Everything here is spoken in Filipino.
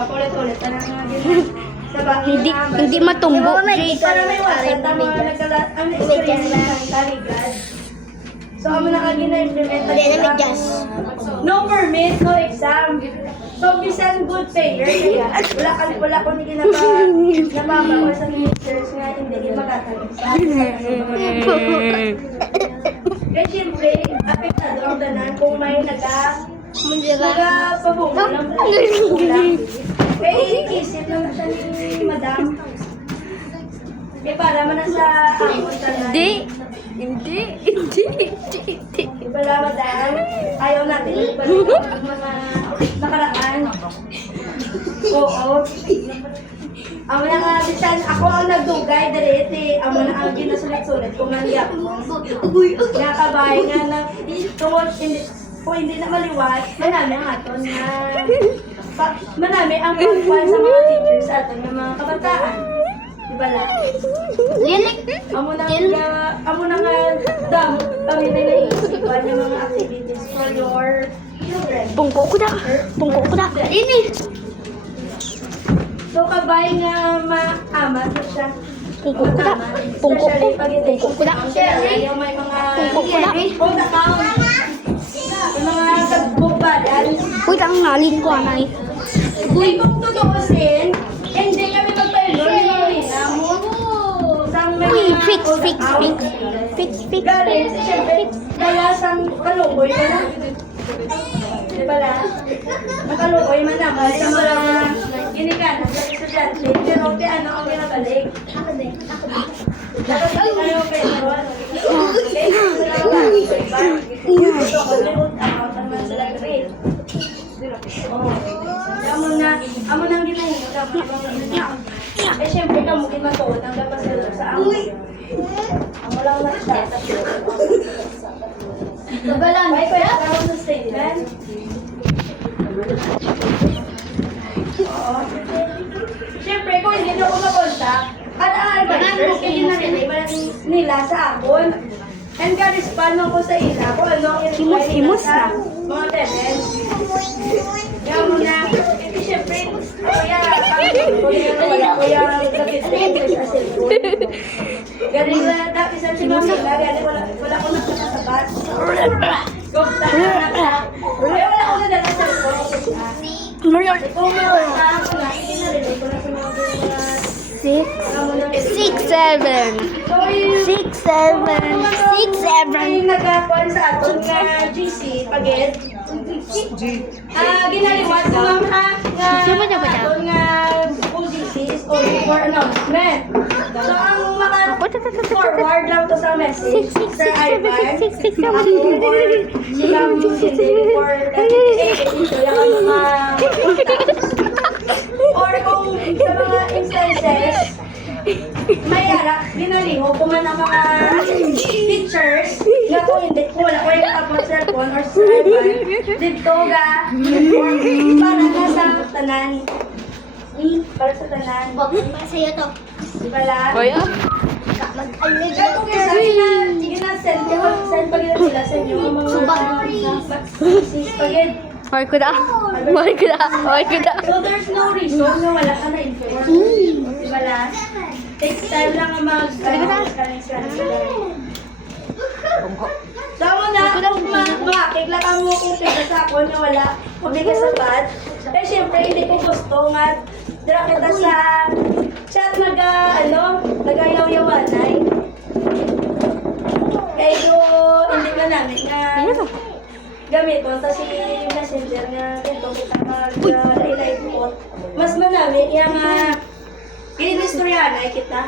Pakulit-ulit na nga ganyan. Sa bahay Hindi matumbo. para may wasa, tama nagkalat ang experience ng tarigad. So, ang mga gina-implement no permit, no exam. So, bisan good payer, kaya wala ko hindi napapakor sa ministers nga hindi magkatalis. Kaya siyempre, apektado ang danan kung may nagpabungo ng kulang. Kaya iniisip naman siya ni Madam. Eh, para man sa amon tanan. Hindi. Wala, Madam. Ayaw natin ibalik ang mga nakaraan. Oo. Ang mga bisan, ako ang nagdugay, dali amo na ang ginasulit-sulit kung nandiyak mo. Nakabay nga na, kung hindi na maliwat, manami ang aton na, manami ang pagkuhan sa mga teachers sa aton ng mga kabataan. Diba lang? Amo na nga dam, kami na naisipan yung mga activities for your children. Pungko ko na. So, kabay nga maamat na siya. Pungko ko na. Especially pag hindi yung may mga old account. Yung mga tagbubadan. Uy, ang ngalin ko, anay. Uy, kung tutuusin, hindi kami magpa-enroll yung mga mo. Uy, fix. Galing, siyempre, kaya sang kalukoy ka na. Di ba lang? Makalukoy man naman sa mga ginikanan sa estudyante. Pero ano ang ginabalik? Ako din. Dapat ayaw kayo naman. Okay? Gusto ko, limot account naman sila grade. Amo nang ginahin ka. Eh, syempre ka mo ginatuot ang kapasalo sa amo. Amo lang nag-start. Kabalan, may kaya tawag sa statement. Oo. Siyempre, kung hindi na ako makontak, at ang advisors, hindi na nila sa akon. And ka-respond ko sa ila kung ano ang i-reply nila sa mga tenants. Kaya muna, siyempre, kaya nag-explain sa cellphone. Galing na, isang sinong sila, galing wala ko nagsasabat. Wala ko na dala sa cellphone. Kung meron ako na, ikinarinig ko na sa mga 6, 7. Yung nagkakuan sa aton nga GC, pagit. Ginaliwat ko ma'am nga aton nga OGC is only for announcement. So, ang maka-forward lang to sa message, Sir Ivan, ako or si Ma'am Cindy for issue lang ang mga or kung sa mga instances, may ara, ginaliho kung man ang mga teachers nga kung hindi, kung wala ko yung upload cellphone or sa iPad, dito ga, para nga sa tanan. Para sa tanan. Sa'yo to. Diba lang? Oya? Kaya kung isa, sige na, send pa gina sila sa inyo ang mga pagid. Hoy ko na. So there's no reason na wala ka na-inform. Diba lang? Takes time lang ang mag-scanning. So mo na, kung makakigla ka mo kung pila sa ako na wala, kung di ka sapat, eh syempre hindi ko gusto nga dira kita sa chat nag-ayaw-yawanay. Kaya hindi na namin nga gamit mo, tapos si messenger nga dito kita mag-live po. Mas manami, yung inistoryanay kita.